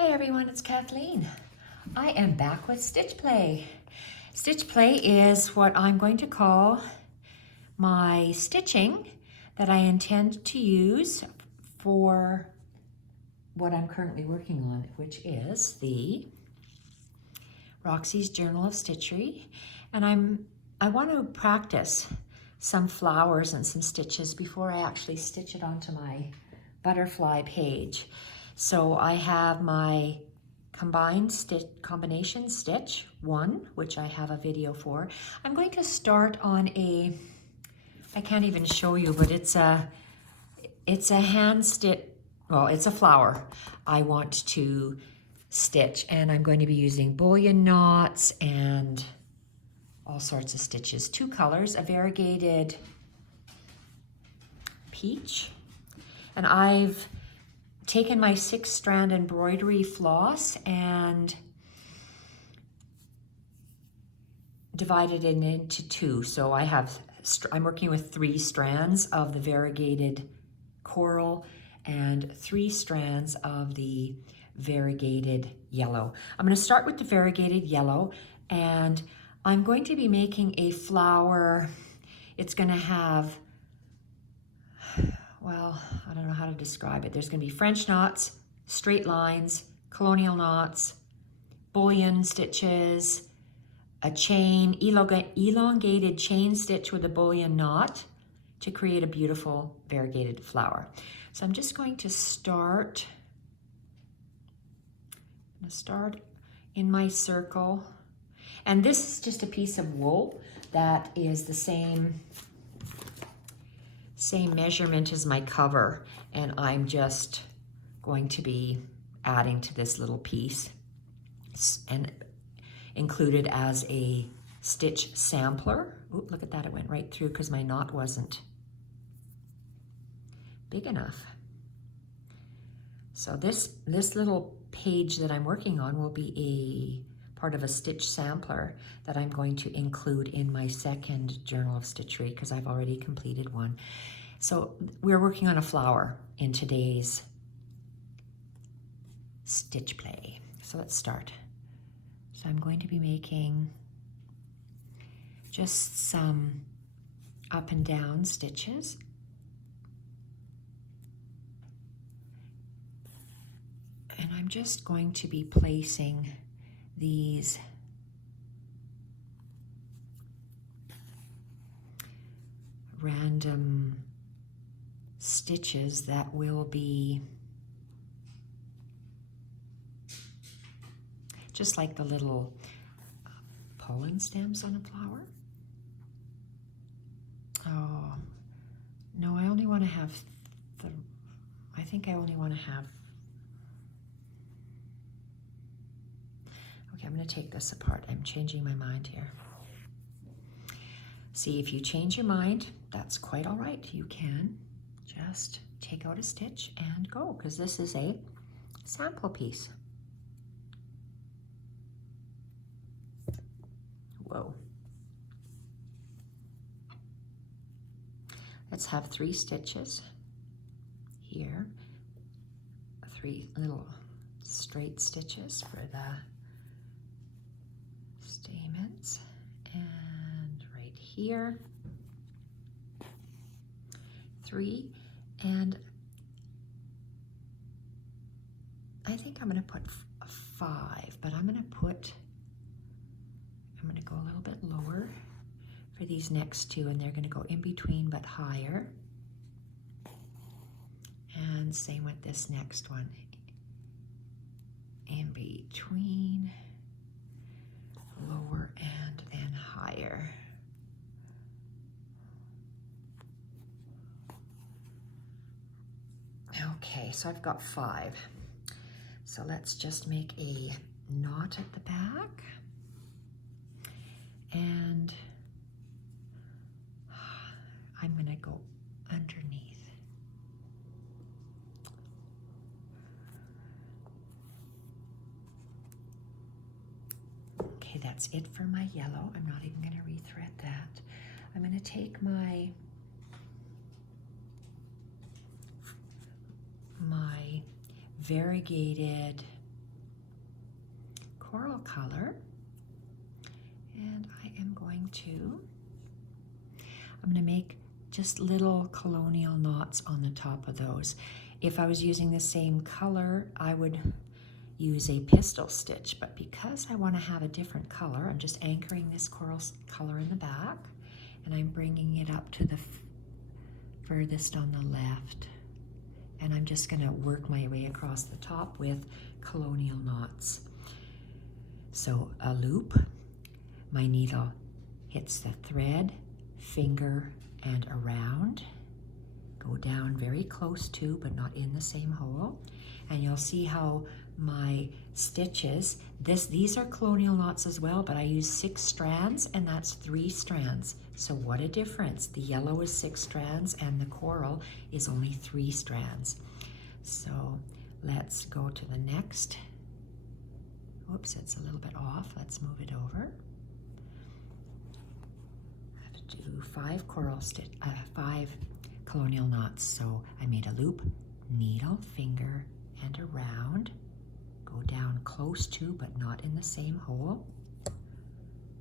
Hi everyone, it's Kathleen. I am back with Stitch Play. Stitch Play is what I'm going to call my stitching that I intend to use for what I'm currently working on, which is the Roxy's Journal of Stitchery. And I want to practice some flowers and some stitches before I actually stitch it onto my butterfly page. So I have my combination stitch 1, which I have a video for. I'm going to start on I can't even show you, but it's a hand stitch, well, it's a flower I want to stitch, and I'm going to be using bullion knots and all sorts of stitches. 2 colors, a variegated peach, and I've taken my 6-strand embroidery floss and divided it into 2. So I'm working with 3 strands of the variegated coral and 3 strands of the variegated yellow. I'm going to start with the variegated yellow, and I'm going to be making a flower. It's going to have, well, I don't know how to describe it. There's going to be French knots, straight lines, colonial knots, bullion stitches, a chain, elongated chain stitch with a bullion knot to create a beautiful variegated flower. So I'm just going to start in my circle. And this is just a piece of wool that is the same measurement as my cover, and I'm just going to be adding to this little piece and included as a stitch sampler. Ooh, look at that, it went right through because my knot wasn't big enough. So this little page that I'm working on will be a part of a stitch sampler that I'm going to include in my second Journal of Stitchery because I've already completed one. So we're working on a flower in today's Stitch Play. So let's start. So I'm going to be making just some up and down stitches. And I'm just going to be placing these random stitches that will be just like the little pollen stems on a flower. Oh, no, I only want to have I think I only want to have, okay, I'm going to take this apart. I'm changing my mind here. See, if you change your mind, that's quite all right. You can just take out a stitch and go, because this is a sample piece. Whoa. Let's have 3 stitches here, 3 little straight stitches for the stamens, and right here 3, and I think I'm going to put 5, but I'm going to go a little bit lower for these next 2, and they're going to go in between but higher. And same with this next one, in between, lower, and then higher. Okay, so I've got 5. So let's just make a knot at the back. And I'm going to go underneath. Okay, that's it for my yellow. I'm not even going to rethread that. I'm going to take my variegated coral color, and I'm going to make just little colonial knots on the top of those. If I was using the same color, I would use a pistol stitch, but because I want to have a different color, I'm just anchoring this coral color in the back, and I'm bringing it up to the furthest on the left, and I'm just going to work my way across the top with colonial knots. So a loop, my needle hits the thread, finger, and around. Go down very close to, but not in the same hole. And you'll see how my stitches, these are colonial knots as well, but I use 6 strands, and that's 3 strands. So what a difference. The yellow is 6 strands and the coral is only 3 strands. So let's go to the next. Whoops, it's a little bit off. Let's move it over. I have to do 5 colonial knots. So I made a loop, needle, finger, and around. Go down close to, but not in the same hole.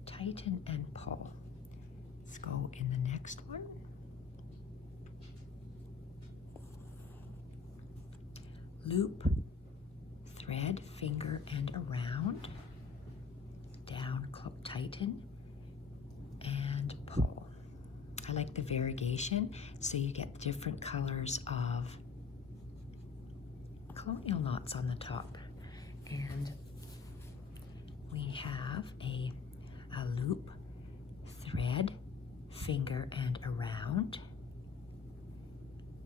Tighten and pull. Let's go in the next one. Loop, thread, finger, and around. Down, tighten, and pull. I like the variegation, so you get different colors of colonial knots on the top. And we have a loop, thread, finger, and around.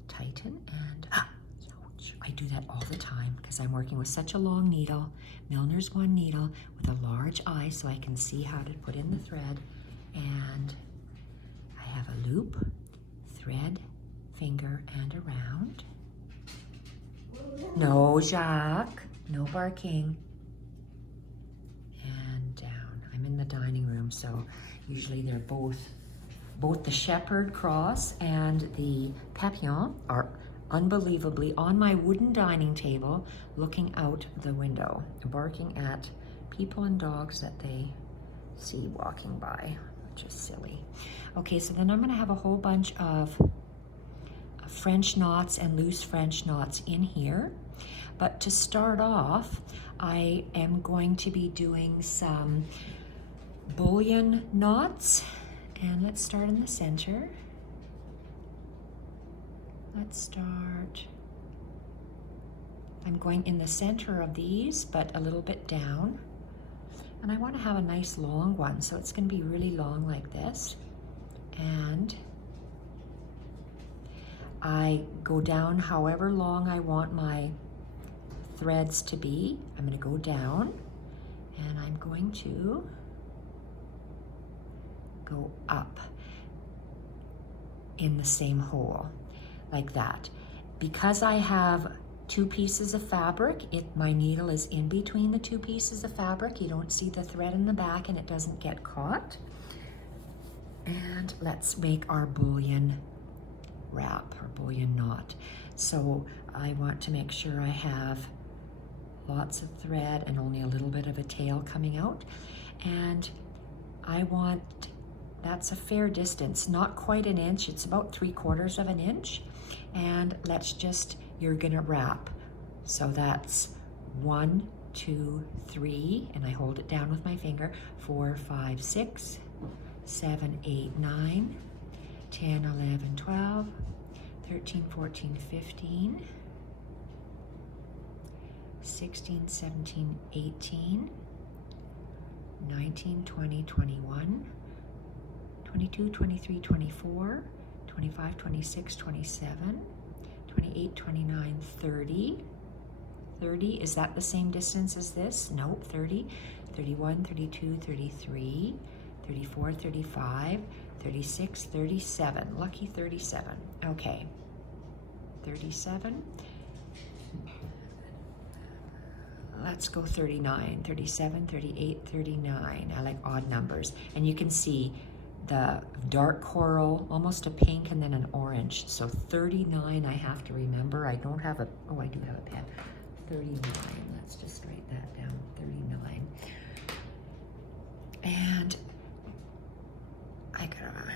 Tighten and ouch. I do that all the time because I'm working with such a long needle. Milner's 1 needle with a large eye so I can see how to put in the thread. And I have a loop, thread, finger, and around. No, Jacques, no barking. And down. I'm in the dining room, so usually they're both the shepherd cross and the papillon are unbelievably on my wooden dining table looking out the window, barking at people and dogs that they see walking by, which is silly. Okay, so then I'm going to have a whole bunch of French knots and loose French knots in here. But to start off, I am going to be doing some bullion knots. And let's start in the center. Let's start. I'm going in the center of these, but a little bit down. And I want to have a nice long one, so it's going to be really long like this. And I go down however long I want my threads to be. I'm going to go down, and I'm going to go up in the same hole like that. Because I have 2 pieces of fabric, my needle is in between the 2 pieces of fabric. You don't see the thread in the back and it doesn't get caught. And let's make our bullion wrap or bullion knot. So I want to make sure I have lots of thread and only a little bit of a tail coming out. And I want, that's a fair distance, not quite an inch, it's about 3/4 of an inch. And let's just, you're gonna wrap. So that's 1, 2, 3, and I hold it down with my finger, 4, 5, 6, 7, 8, 9, 10, 11, 12, 13, 14, 15, 16, 17, 18, 19, 20, 21, 22, 23, 24, 25, 26, 27, 28, 29, 30. 30, is that the same distance as this? Nope, 30, 31, 32, 33, 34, 35, 36, 37. Lucky 37. Okay, 37. Let's go 39, 37, 38, 39. I like odd numbers. And you can see the dark coral, almost a pink, and then an orange. So 39 I have to remember. I don't have a, oh, I do have a pen. 39, let's just write that down, 39. And I gotta,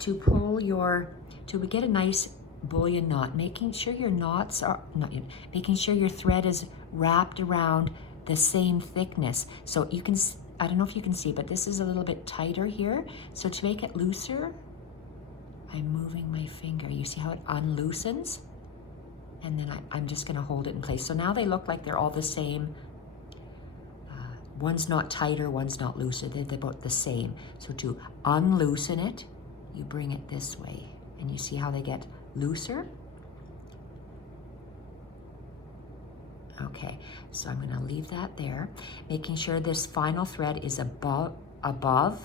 to pull your, till we get a nice bullion knot, making sure your knots are, making sure your thread is wrapped around the same thickness. So you can, I don't know if you can see, but this is a little bit tighter here. So to make it looser, I'm moving my finger. You see how it unloosens? And then I'm just gonna hold it in place. So now they look like they're all the same. One's not tighter, one's not looser. They're about the same. So to unloosen it, you bring it this way. And you see how they get looser? Okay, so I'm gonna leave that there, making sure this final thread is above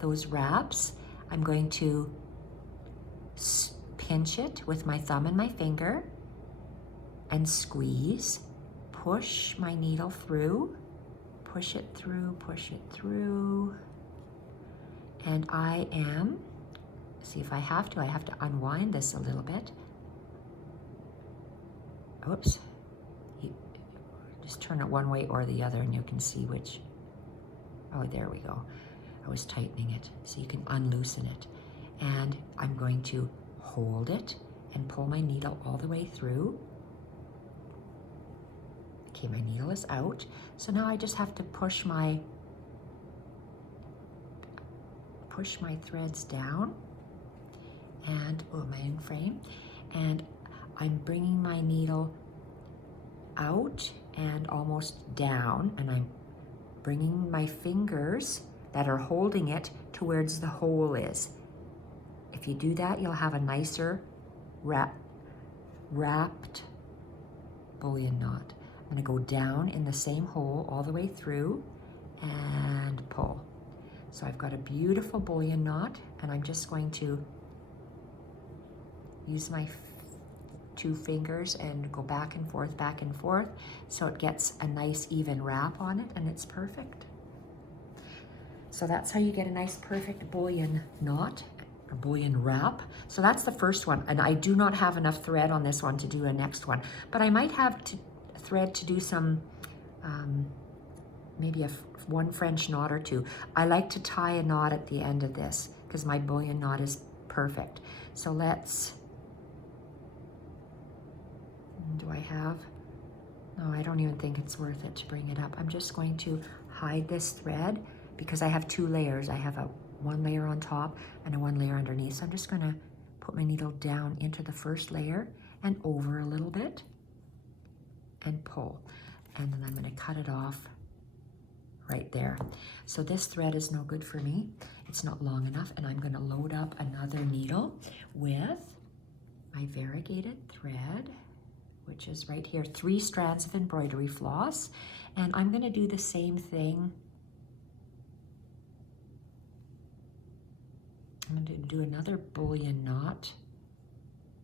those wraps. I'm going to pinch it with my thumb and my finger and squeeze, push my needle through, push it through, push it through. And I am, see if I have to unwind this a little bit. Oops. Just turn it one way or the other and you can see which, oh, there we go. I was tightening it, so you can unloosen it. And I'm going to hold it and pull my needle all the way through. Okay, my needle is out. So now I just have to push my threads down and, oh, my end frame. And I'm bringing my needle out and almost down, and I'm bringing my fingers that are holding it towards the hole is. If you do that, you'll have a nicer wrapped bullion knot. I'm gonna go down in the same hole all the way through and pull. So I've got a beautiful bullion knot, and I'm just going to use my two fingers and go back and forth, so it gets a nice even wrap on it, and it's perfect. So that's how you get a nice perfect bullion knot, or bullion wrap. So that's the first one, and I do not have enough thread on this one to do a next one, but I might have thread to do some, maybe one French knot or two. I like to tie a knot at the end of this because my bullion knot is perfect. So let's, do I have, no, I don't even think it's worth it to bring it up. I'm just going to hide this thread because I have two layers. I have one layer on top and one layer underneath. So I'm just gonna put my needle down into the first layer and over a little bit and pull. And then I'm gonna cut it off right there. So this thread is no good for me. It's not long enough, and I'm gonna load up another needle with my variegated thread, which is right here, 3 strands of embroidery floss. And I'm gonna do the same thing. I'm gonna do another bullion knot,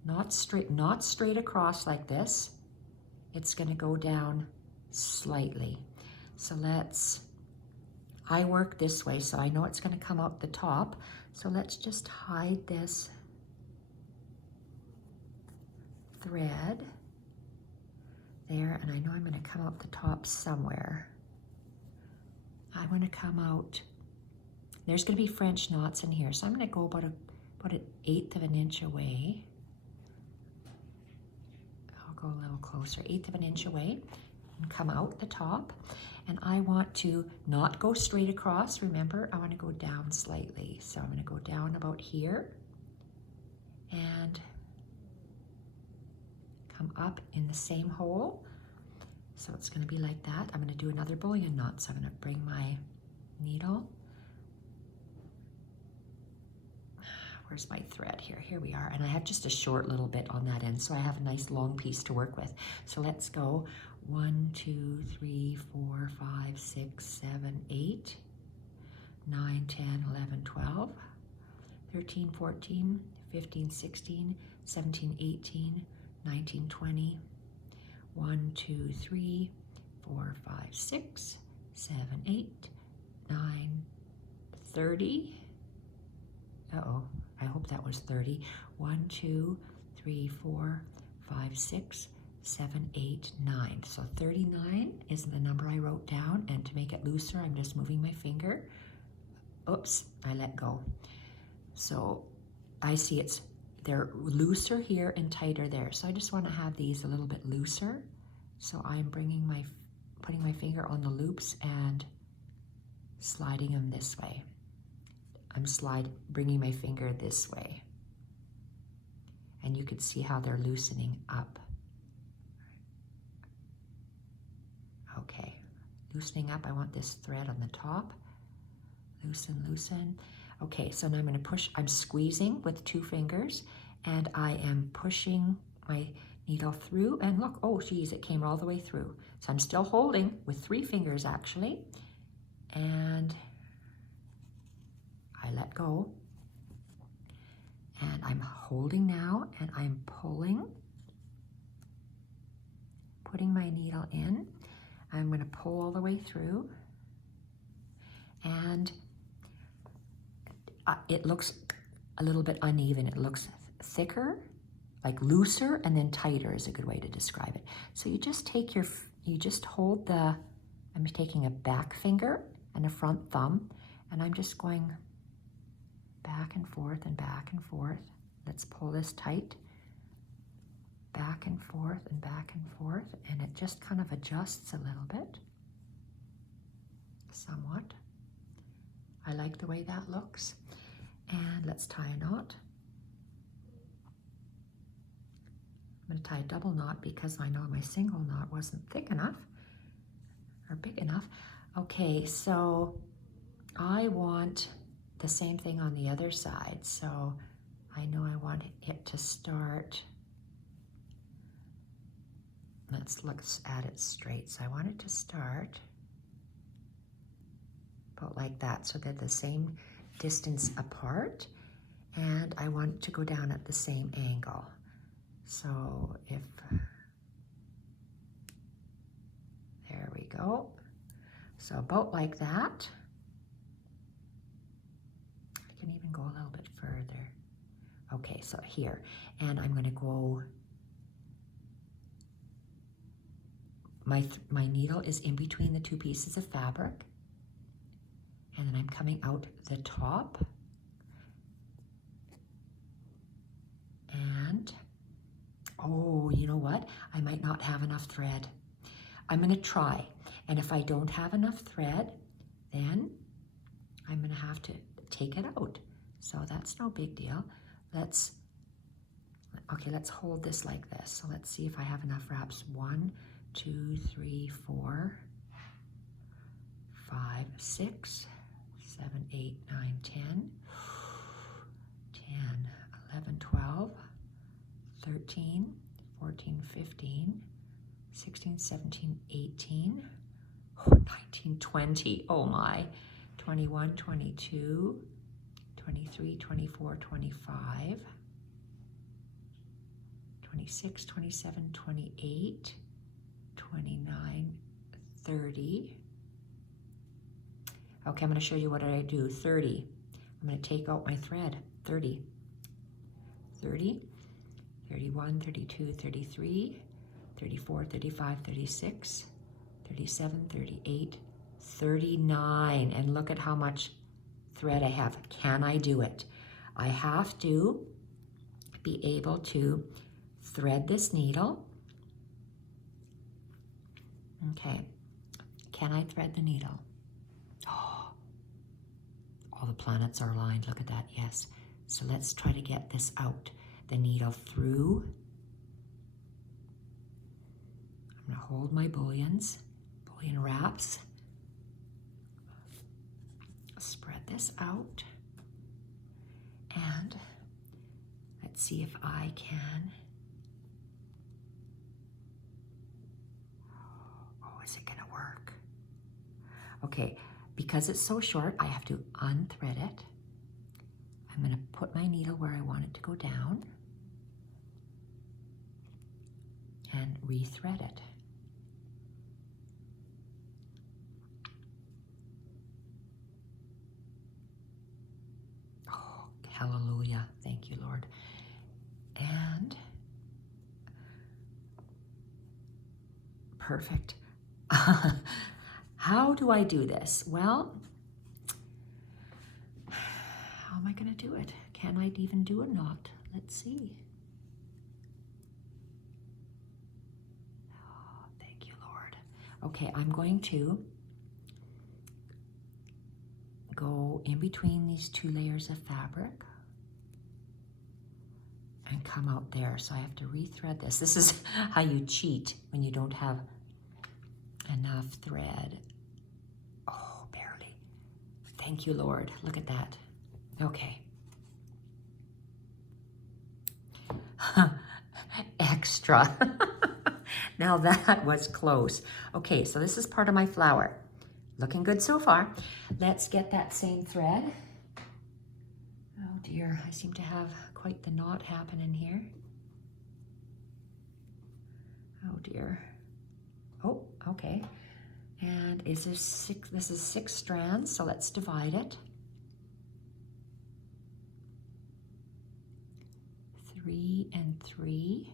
not straight across like this. It's gonna go down slightly. So I work this way, so I know it's gonna come out the top. So let's just hide this thread there, and I know I'm gonna come out the top somewhere. I'm gonna come out, there's gonna be French knots in here, so I'm gonna go about an 1/8 of an inch away. I'll go a little closer, 1/8 of an inch away, and come out the top. And I want to not go straight across, remember, I wanna go down slightly. So I'm gonna go down about here and come up in the same hole. So it's gonna be like that. I'm gonna do another bullion knot. So I'm gonna bring my needle. Where's my thread here? Here we are. And I have just a short little bit on that end, so I have a nice long piece to work with. So let's go 1, 2, 3, 4, 5, 6, 7, 8, 9, 10, 11, 12, 13, 14, 15, 16, 17, 18, 19, 20, 1, 2, 3, 4, 5, 6, 7, 8, 9, 30. Uh-oh, I hope that was 30. 1, 2, 3, 4, 5, 6, 7, 8, 9. So 39 is the number I wrote down, and to make it looser, I'm just moving my finger oops, I let go. So I see they're looser here and tighter there. So I just want to have these a little bit looser. So I'm putting my finger on the loops and sliding them this way. I'm bringing my finger this way. And you can see how they're loosening up. Okay, loosening up. I want this thread on the top. Loosen, loosen. Okay, so now I'm going to push. I'm squeezing with 2 fingers, and I am pushing my needle through. And look, oh geez, it came all the way through. So I'm still holding with 3 fingers actually, and I let go. And I'm holding now, and I'm pulling, putting my needle in. I'm going to pull all the way through, and it looks a little bit uneven. It looks thicker, like looser, and then tighter is a good way to describe it. So you just take you just hold I'm taking a back finger and a front thumb, and I'm just going back and forth and back and forth. Let's pull this tight. Back and forth and back and forth, and it just kind of adjusts a little bit, somewhat. I like the way that looks. And let's tie a knot. I'm going to tie a double knot because I know my single knot wasn't thick enough or big enough. Okay, so I want the same thing on the other side. So I know I want it to start. Let's look at it straight. So I want it to start about like that, so they're the same distance apart, and I want it to go down at the same angle. So there we go. So about like that. I can even go a little bit further. Okay, so here, and I'm going to go. My needle is in between the 2 pieces of fabric, and then I'm coming out the top, and oh, you know what? I might not have enough thread. I'm going to try, and if I don't have enough thread, then I'm going to have to take it out. So that's no big deal. Let's hold this like this. So let's see if I have enough wraps. 1, 2, 3, 4, 5, 6, 7, 8, 9, 10, 11, 12, 13, 14, 15, 16, 17, 18, 19, 20, oh my, 21, 22, 23, 24, 25, 26, 27, 28, 29, 30. Okay, I'm going to show you what I do. 30. I'm going to take out my thread. 30, 30, 31, 32, 33, 34, 35, 36, 37, 38, 39. And look at how much thread I have. Can I do it? I have to be able to thread this needle. Okay, can I thread the needle? Oh, all the planets are aligned. Look at that, yes. So let's try to get this out. The needle through. I'm going to hold my bullion wraps. Spread this out. And let's see if I can. Oh, is it going to work? Okay, because it's so short, I have to unthread it. I'm going to put my needle where I want it to go down and rethread it. Oh, hallelujah. Thank you, Lord. And perfect. How do I do this? Well, How am I going to do it? Can I even do a knot? Let's see. Oh, thank you, Lord. Okay, I'm going to go in between these 2 layers of fabric and come out there. So I have to rethread this. This is how you cheat when you don't have enough thread. Oh, barely. Thank you, Lord. Look at that. Okay. Extra. Now that was close. Okay, so this is part of my flower. Looking good so far. Let's get that same thread. Oh dear, I seem to have quite the knot happening here. Oh dear. Oh, okay. And is this 6? This is 6 strands, so let's divide it. 3 and 3.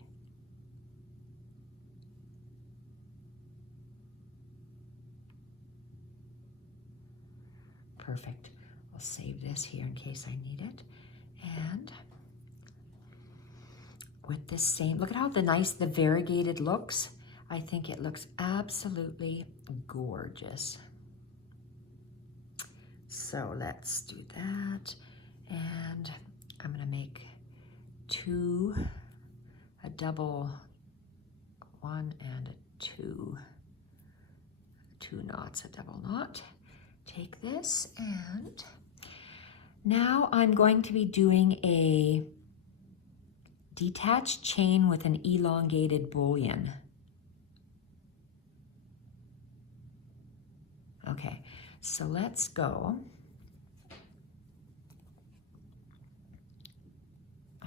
Perfect. I'll save this here in case I need it. And with this same, look at how the variegated looks. I think it looks absolutely gorgeous. So let's do that. And I'm going to make 2, a double 1 and a 2 knots, a double knot. Take this, and now I'm going to be doing a detached chain with an elongated bullion. Okay, so let's go.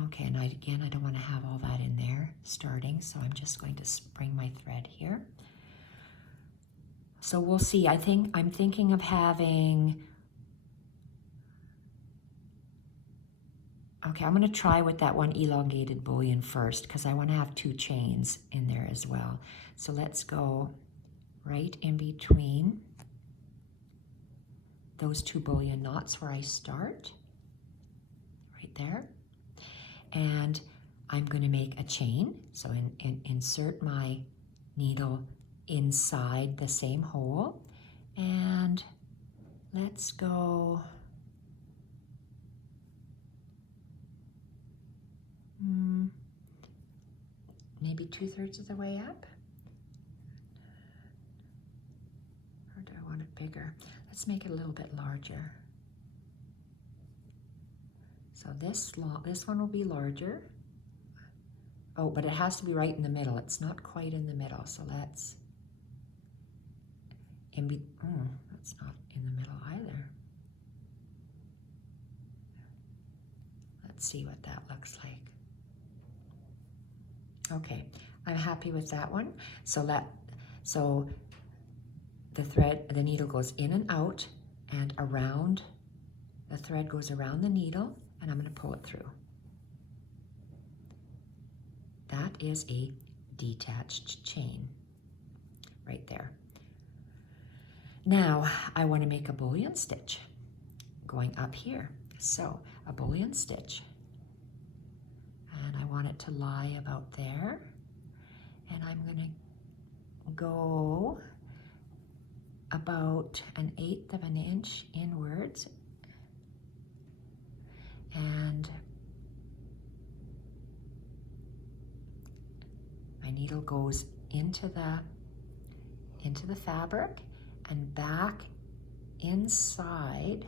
Okay, and again, I don't want to have all that in there starting, so I'm just going to bring my thread here. So we'll see. I'm thinking of having, okay, I'm going to try with that one elongated bullion first because I want to have 2 chains in there as well. So let's go right in between those 2 bullion knots where I start, right there. And I'm going to make a chain. So insert my needle inside the same hole, and let's go maybe 2/3 of the way up, or do I want it bigger? Let's make it a little bit larger. So this one will be larger. Oh, but it has to be right in the middle. It's not quite in the middle, so let's that's not in the middle either. Let's see what that looks like. Okay, I'm happy with that one. So the needle goes in and out and around. The thread goes around the needle, and I'm going to pull it through. That is a detached chain right there. Now I want to make a bullion stitch going up here. So a bullion stitch, and I want it to lie about there, and I'm going to go about 1/8 of an inch inwards, and my needle goes into the fabric and back inside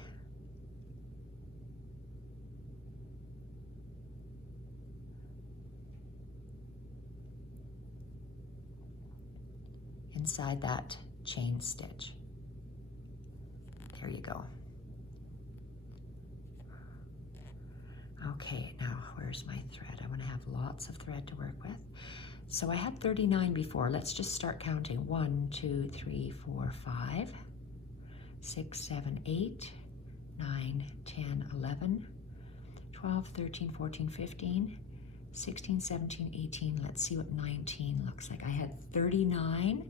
that chain stitch. There you go. Okay, now where's my thread? I want to have lots of thread to work with. So I had 39 before. Let's just start counting. 1, 2, 3, 4, 5, 6, 7, 8, 9, 10, 11, 12, 13, 14, 15, 16, 17, 18. Let's see what 19 looks like. I had 39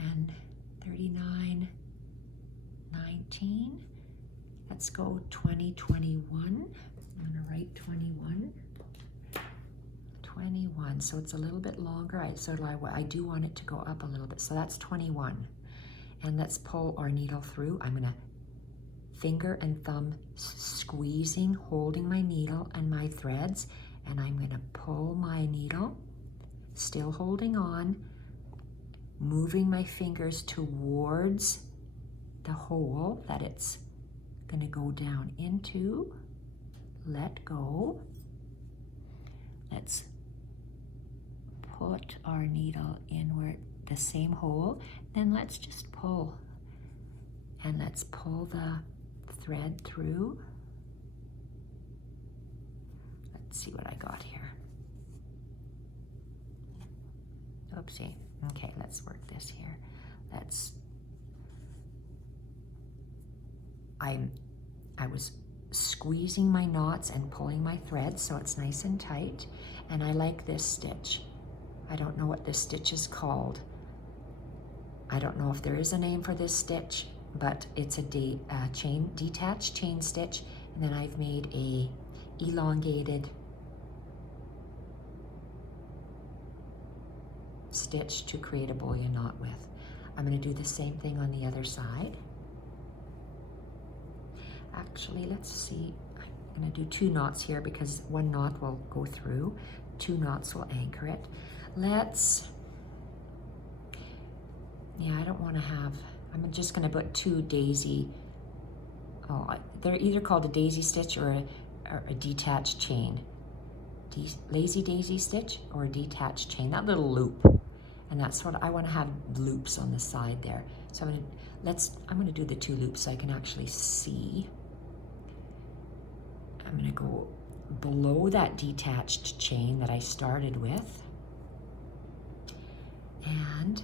and 39, 19. Let's go 2021. I'm gonna write 21. 21, so it's a little bit longer. I do want it to go up a little bit. So that's 21. And let's pull our needle through. I'm gonna finger and thumb squeezing, holding my needle and my threads, and I'm gonna pull my needle, still holding on, moving my fingers towards the hole that it's gonna go down into. Let go. Let's put our needle in where the same hole, then let's just pull. And let's pull the thread through. Let's see what I got here. Oopsie. Okay, let's work this here. I was squeezing my knots and pulling my thread so it's nice and tight, and I like this stitch. I don't know what this stitch is called. I don't know if there is a name for this stitch, but it's a detached chain stitch, and then I've made a elongated stitch to create a bullion knot with. I'm going to do the same thing on the other side. Actually, let's see. I'm going to do 2 knots here because 1 knot will go through. 2 knots will anchor it. I don't want to have, I'm just going to put 2 daisy, they're either called a daisy stitch or a detached chain. Lazy daisy stitch or a detached chain, that little loop. And that's what I want to have, loops on the side there. So I'm going to do the 2 loops so I can actually see. I'm going to go below that detached chain that I started with. And,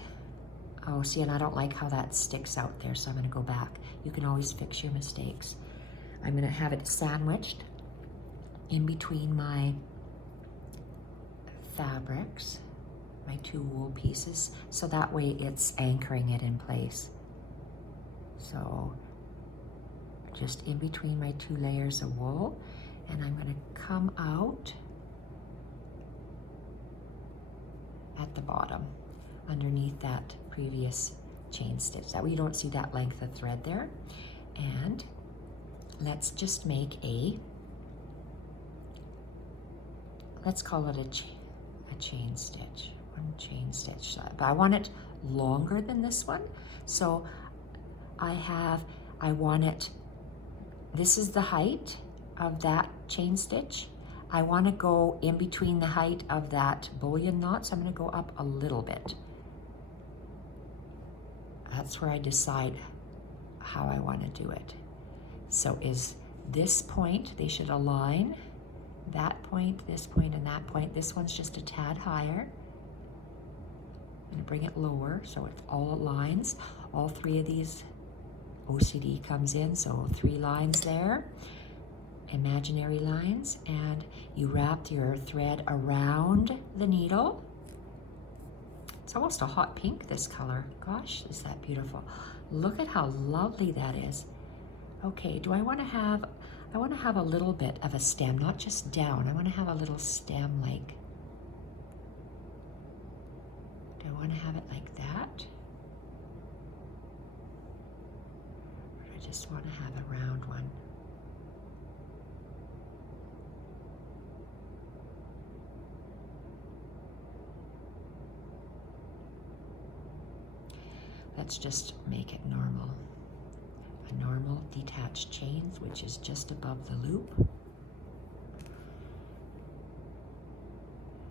oh, see, and I don't like how that sticks out there, so I'm going to go back. You can always fix your mistakes. I'm going to have it sandwiched in between my fabrics, my 2 wool pieces, so that way it's anchoring it in place. So just in between my 2 layers of wool, and I'm going to come out at the bottom underneath that previous chain stitch. That way you don't see that length of thread there. And let's just make let's call it a chain stitch. 1 chain stitch, but I want it longer than this one. So I want it, this is the height of that chain stitch. I want to go in between the height of that bullion knot, so I'm going to go up a little bit. That's where I decide how I want to do it. So is this point, they should align, that point, this point, and that point. This one's just a tad higher. I'm going to bring it lower so it all aligns. All 3 of these OCD comes in, so 3 lines there, imaginary lines, and you wrap your thread around the needle. It's almost a hot pink, this color. Gosh, is that beautiful. Look at how lovely that is. Okay, I want to have a little bit of a stem, not just down. I want to have a little stem like, do I want to have it like that? Or do I just want to have a round one? Let's just make it normal. A normal detached chain, which is just above the loop.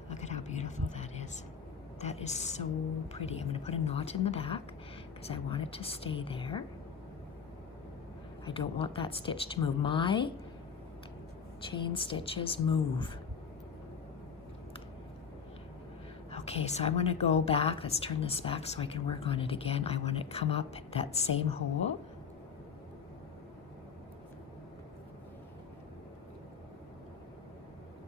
Look at how beautiful that is. That is so pretty. I'm going to put a knot in the back because I want it to stay there. I don't want that stitch to move. My chain stitches move. Okay, so I want to go back. Let's turn this back so I can work on it again. I want to come up that same hole.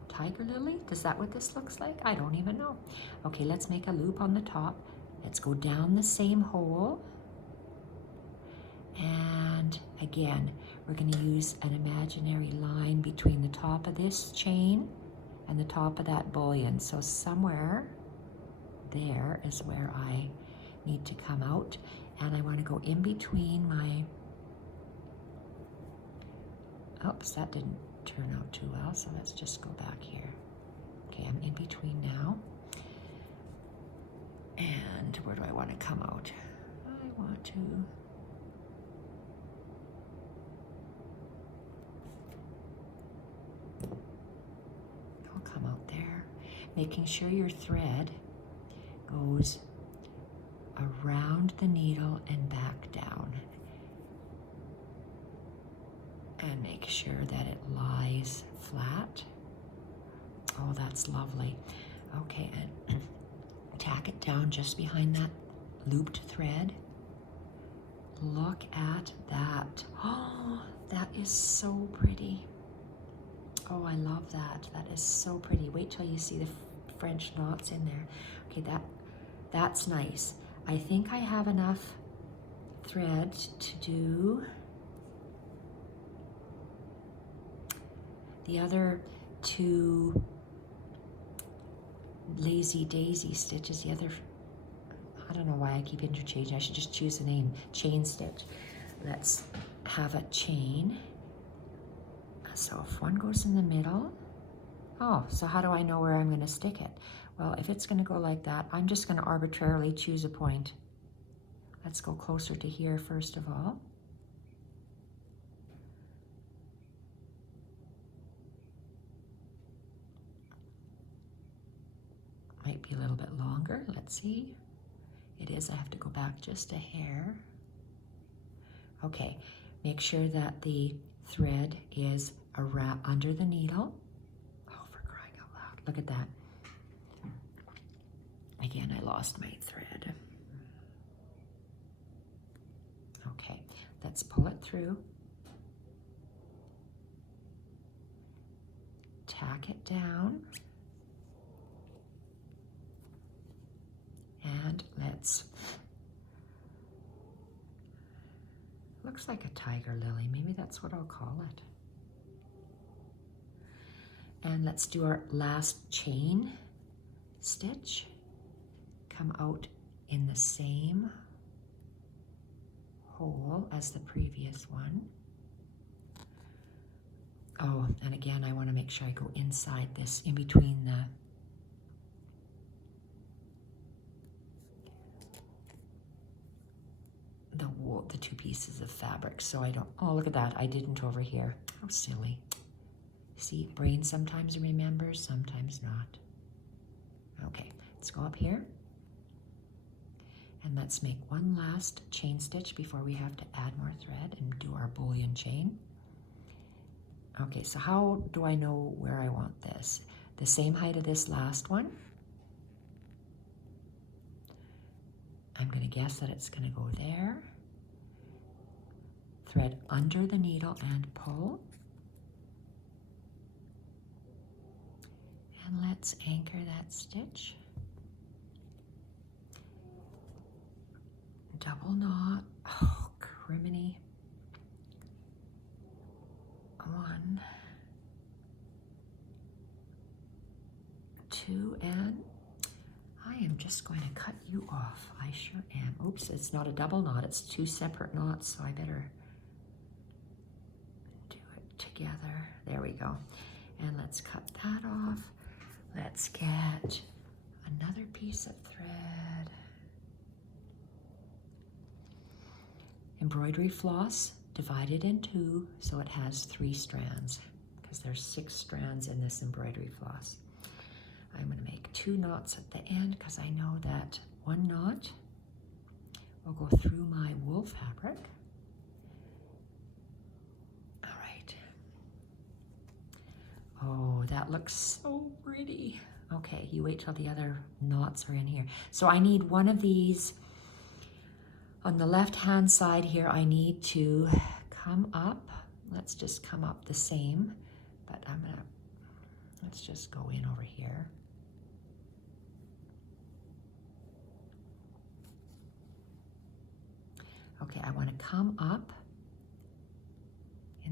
Tiger lily? Is that what this looks like? I don't even know. Okay, let's make a loop on the top. Let's go down the same hole. And again, we're going to use an imaginary line between the top of this chain and the top of that bullion. So somewhere there is where I need to come out, and I want to go in between my, oops, that didn't turn out too well, so let's just go back here. Okay, I'm in between now. And where do I want to come out? I want to, I'll come out there, making sure your thread goes around the needle and back down. And make sure that it lies flat. Oh, that's lovely. Okay, and tack it down just behind that looped thread. Look at that. Oh, that is so pretty. Oh, I love that. That is so pretty. Wait till you see the French knots in there. Okay, that's nice. I think I have enough thread to do the other two lazy daisy stitches. The other, I don't know why I keep interchanging. I should just choose the name, chain stitch. Let's have a chain. So if one goes in the middle, oh, so how do I know where I'm going to stick it? Well, if it's going to go like that, I'm just going to arbitrarily choose a point. Let's go closer to here first of all. Might be a little bit longer. Let's see. It is. I have to go back just a hair. Okay. Make sure that the thread is around under the needle. Oh, for crying out loud. Look at that. Again, I lost my thread. Okay. Let's pull it through. Tack it down. And let's, looks like a tiger lily. Maybe that's what I'll call it. And let's do our last chain stitch. Come out in the same hole as the previous one. Oh, and again, I want to make sure I go inside this, in between the wool, the two pieces of fabric, so I don't, oh, look at that, I didn't over here. How silly. See, brain sometimes remembers, sometimes not. Okay, let's go up here. And let's make one last chain stitch before we have to add more thread and do our bullion chain. Okay, so how do I know where I want this? The same height of this last one. I'm going to guess that it's going to go there. Thread under the needle and pull. And let's anchor that stitch. Double knot. Oh, criminy. 1, 2, and I am just going to cut you off. I sure am. Oops, it's not a double knot. It's 2 separate knots, so I better do it together. There we go. And let's cut that off. Let's get another piece of thread. Embroidery floss divided in 2, so it has 3 strands, because there's 6 strands in this embroidery floss. I'm going to make 2 knots at the end, because I know that 1 knot will go through my wool fabric. All right. Oh, that looks so pretty. Okay, you wait till the other knots are in here. So I need one of these. On the left-hand side here, I need to come up. Let's just come up the same, but let's just go in over here. Okay, I want to come up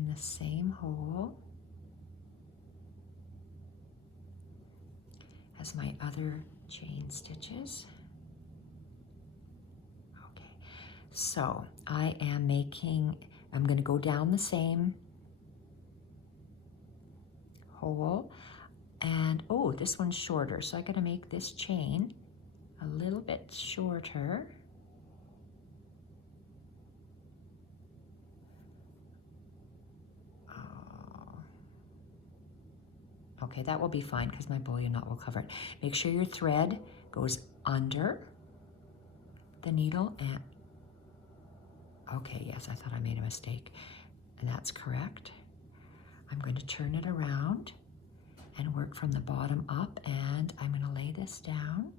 in the same hole as my other chain stitches. Okay, so I am making, I'm going to go down the same hole, and oh, this one's shorter, so I got to make this chain a little bit shorter. Okay, that will be fine because my bullion knot will cover it. Make sure your thread goes under the needle and, okay, yes, I thought I made a mistake. And that's correct. I'm going to turn it around and work from the bottom up, and I'm going to lay this down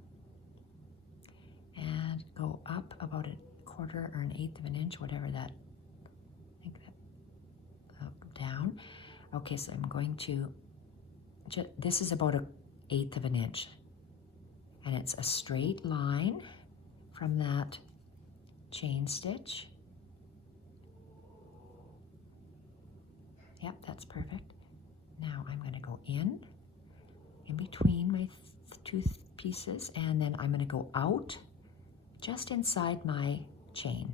and go up about a quarter or an eighth of an inch, whatever that, I think that, down. Okay, so I'm going to, this is about an eighth of an inch, and it's a straight line from that chain stitch. Yep, that's perfect. Now I'm going to go in between my two pieces, and then I'm going to go out just inside my chain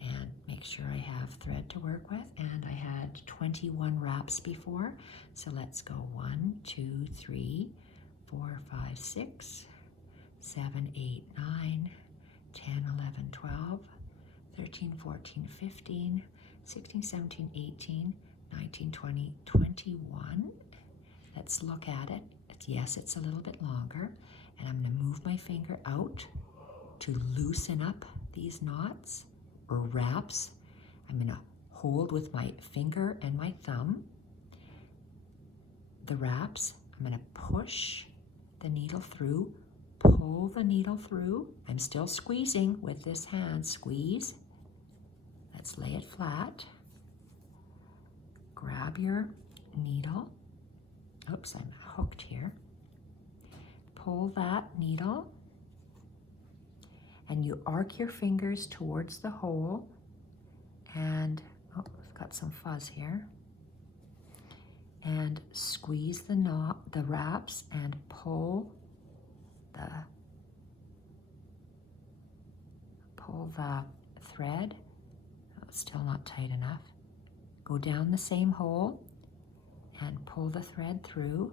and make sure I have thread to work with. And I had 21 wraps before, so let's go 1, 2, 3, 4, 5, 6, 7, 8, 9, 10, 11, 12, 13, 14, 15, 16, 17, 18, 19, 20, 21. Let's look at it. Yes, it's a little bit longer, and I'm going to move my finger out to loosen up these knots or wraps. I'm going to hold with my finger and my thumb the wraps. I'm going to push the needle through, pull the needle through. I'm still squeezing with this hand. Squeeze. Let's lay it flat. Grab your needle. Oops, I'm hooked here. Pull that needle, and you arc your fingers towards the hole, and oh, I've got some fuzz here. And squeeze the knot, the wraps, and pull the thread. Oh, it's still not tight enough. Go down the same hole and pull the thread through.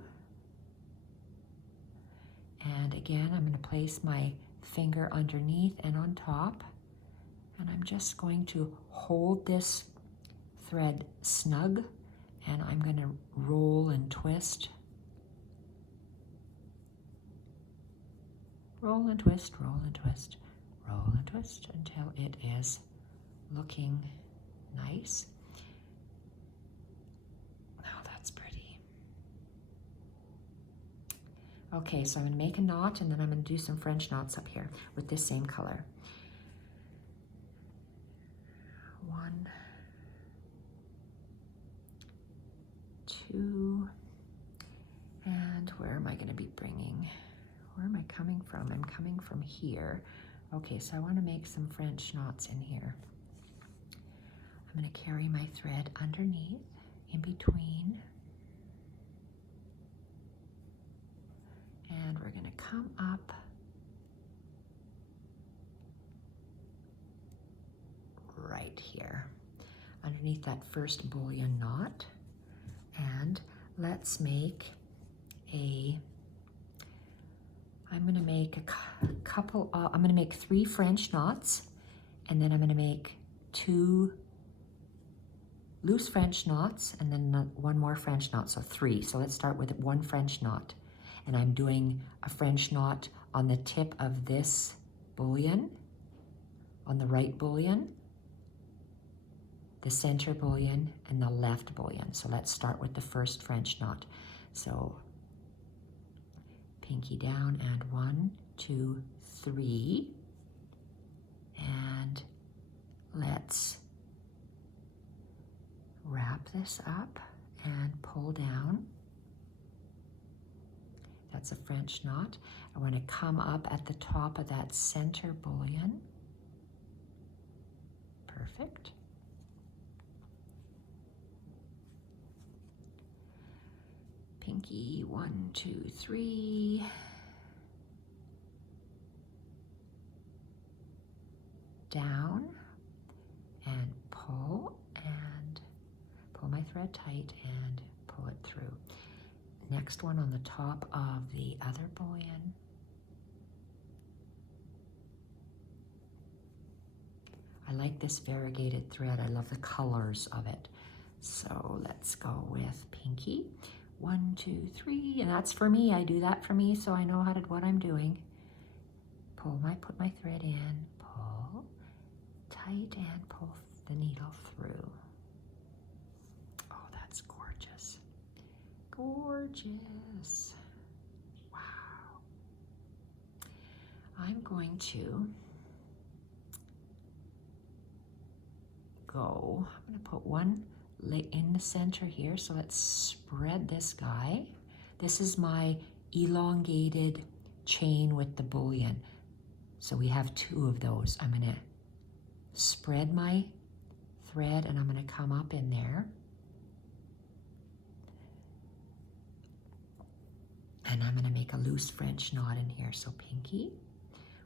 And again, I'm going to place my finger underneath and on top, and I'm just going to hold this thread snug, and I'm going to roll and twist. Roll and twist, roll and twist, roll and twist until it is looking nice. Oh, that's pretty. Okay, so I'm going to make a knot, and then I'm going to do some French knots up here with this same color. 1, 2, and where am I going to be bringing? Where am I coming from? I'm coming from here. Okay, so I want to make some French knots in here. I'm going to carry my thread underneath, in between, and we're going to come up right here underneath that first bullion knot, and let's make I'm going to make a couple I'm going to make 3 French knots, and then I'm going to make 2 loose French knots, and then 1 more French knot, so 3. So let's start with 1 French knot, and I'm doing a French knot on the tip of this bullion, on the right bullion, the center bullion, and the left bullion. So let's start with the first French knot. So pinky down, and 1, 2, 3, and let's wrap this up and pull down. That's a French knot. I want to come up at the top of that center bullion. Perfect. pinky, 1, 2, 3. Down and pull my thread tight and pull it through. Next one on the top of the other bullion. I like this variegated thread. I love the colors of it. So let's go with pinky. 1, 2, 3, and that's for me. I do that for me, so I know what I'm doing. Put my thread in, pull tight, and pull the needle through. Oh, that's gorgeous. Gorgeous. Wow. I'm going to put one in the center here. So let's spread this guy. This is my elongated chain with the bullion. So we have 2 of those. I'm gonna spread my thread and I'm gonna come up in there. And I'm gonna make a loose French knot in here. So pinky,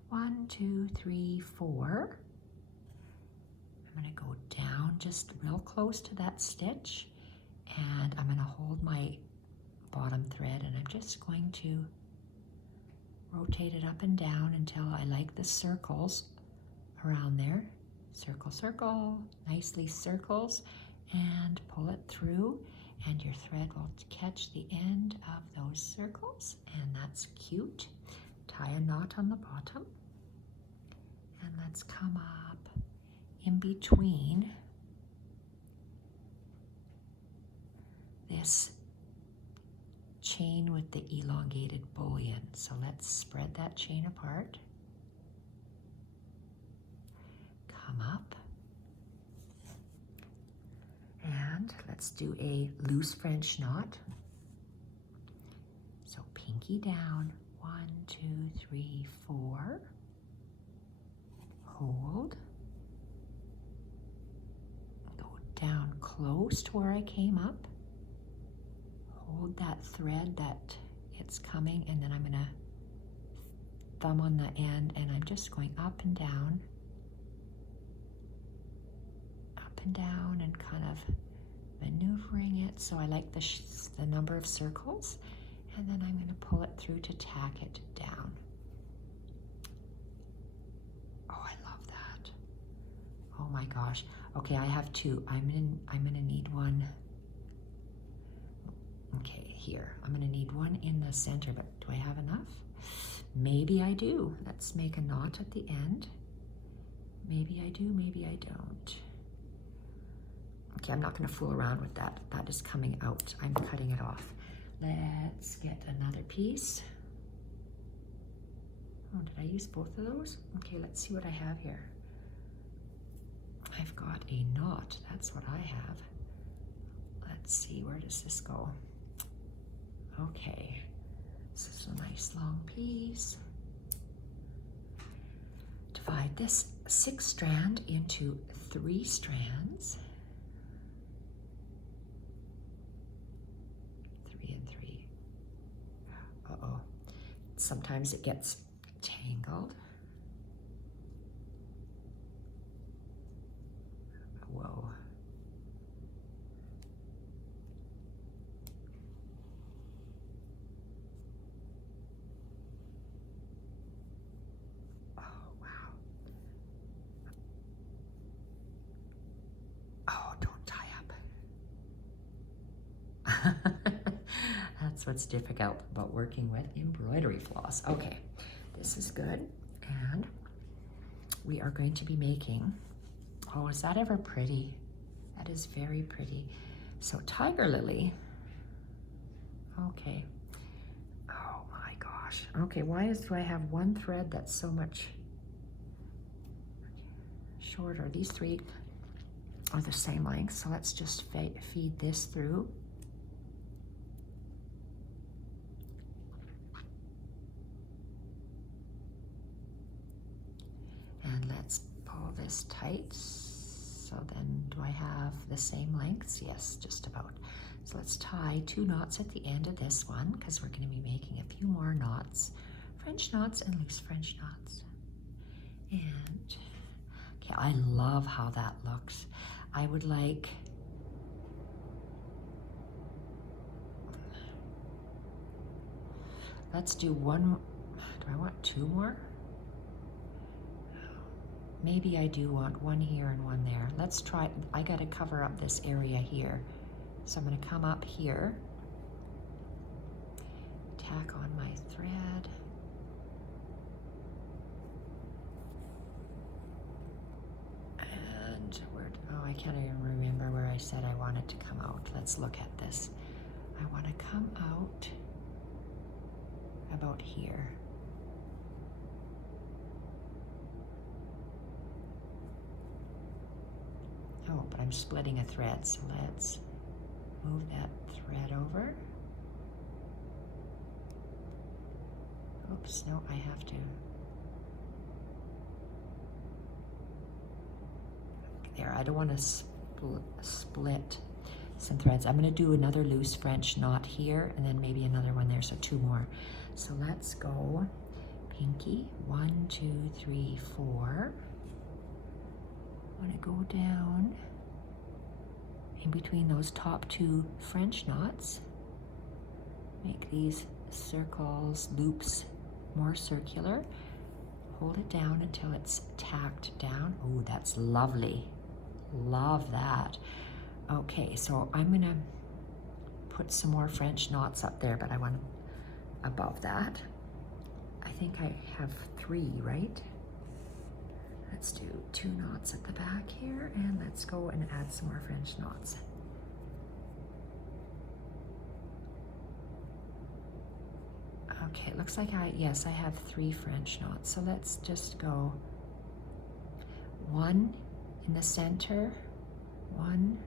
1, 2, 3, 4. I'm gonna go down just real close to that stitch, and I'm gonna hold my bottom thread and I'm just going to rotate it up and down until I like the circles around there. Circle, circle, nicely circles, and pull it through, and your thread will catch the end of those circles, and that's cute. Tie a knot on the bottom, and let's come up in between this chain with the elongated bullion. So let's spread that chain apart. Come up. And let's do a loose French knot. So pinky down, 1, 2, 3, 4. Hold. Down close to where I came up. Hold that thread that it's coming, and then I'm gonna thumb on the end, and I'm just going up and down, and kind of maneuvering it. So I like the number of circles, and then I'm gonna pull it through to tack it down. Oh, I love that. Oh my gosh. Okay, I have 2. I'm gonna need one. Okay, here. I'm gonna need one in the center, but do I have enough? Maybe I do. Let's make a knot at the end. Maybe I do, maybe I don't. Okay, I'm not gonna fool around with that. That is coming out. I'm cutting it off. Let's get another piece. Oh, did I use both of those? Okay, let's see what I have here. I've got a knot, that's what I have. Let's see, where does this go? Okay, this is a nice long piece. Divide this 6 strand into 3 strands. 3 and 3. Uh-oh, sometimes it gets tangled. Whoa. Oh, wow. Oh, don't tie up. That's what's difficult about working with embroidery floss. Okay, this is good. And we are going to be making, oh, is that ever pretty? That is very pretty. So tiger lily. Okay. Oh my gosh. Okay, do I have one thread that's so much shorter? These 3 are the same length, so let's just feed this through. And let's pull this tight. So then, do I have the same lengths? Yes, just about. So let's tie 2 knots at the end of this one because we're going to be making a few more knots, French knots and loose French knots. And okay, I love how that looks. I would like let's do one. Do I want 2 more? Maybe I do want 1 here and 1 there. Let's try. I got to cover up this area here. So I'm going to come up here, tack on my thread. And oh, I can't even remember where I said I wanted to come out. Let's look at this. I want to come out about here. Oh, but I'm splitting a thread, so let's move that thread over. Oops, no, I have to. There, I don't want to split some threads. I'm going to do another loose French knot here, and then maybe another one there, so 2 more. So let's go pinky, 1, 2, 3, 4. I want to go down in between those top 2 French knots. Make these circles, loops, more circular. Hold it down until it's tacked down. Oh, that's lovely. Love that. Okay, so I'm gonna put some more French knots up there, but I want above that. I think I have 3, right? Let's do 2 knots at the back here, and let's go and add some more French knots. Okay, it looks like yes, I have 3 French knots. So let's just go 1 in the center, 1.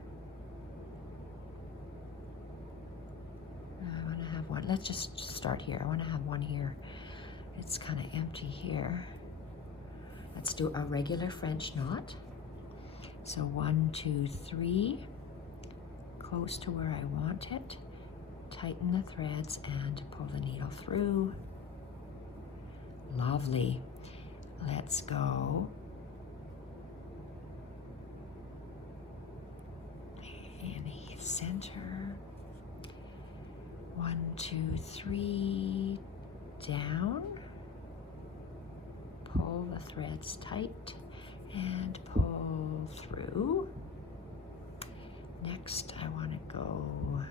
I want to have 1. Let's just start here. I want to have 1 here. It's kind of empty here. Let's do a regular French knot. So 1, 2, 3, close to where I want it. Tighten the threads and pull the needle through. Lovely. Let's go. In the center. 1, 2, 3, down. Pull the threads tight and pull through. Next, I want to go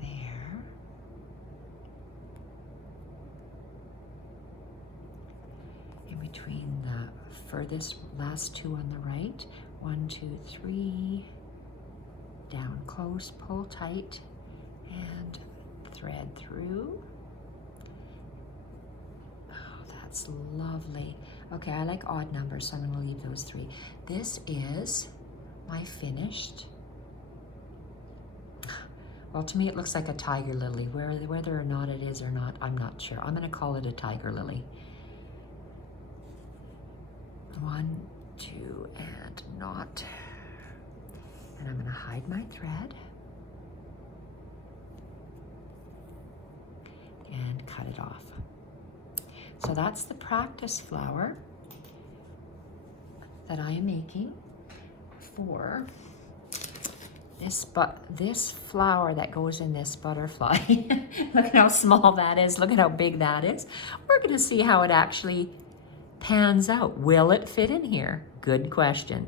there. In between the furthest last 2 on the right. 1, 2, 3. Down close, pull tight, and thread through. Oh, that's lovely. Okay, I like odd numbers, so I'm going to leave those 3. This is my finished. Well, to me it looks like a tiger lily. Whether or not it is or not, I'm not sure. I'm going to call it a tiger lily. 1, 2, and knot. And I'm going to hide my thread and cut it off. So that's the practice flower that I am making for this flower that goes in this butterfly. Look at how small that is. Look at how big that is. We're going to see how it actually pans out. Will it fit in here? Good question.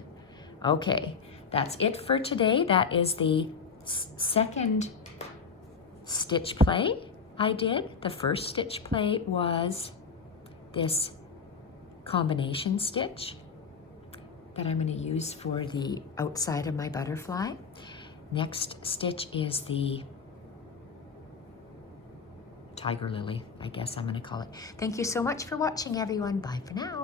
Okay. That's it for today. That is the second stitch play I did. The first stitch play was this combination stitch that I'm going to use for the outside of my butterfly. Next stitch is the tiger lily, I guess I'm going to call it. Thank you so much for watching, everyone. Bye for now.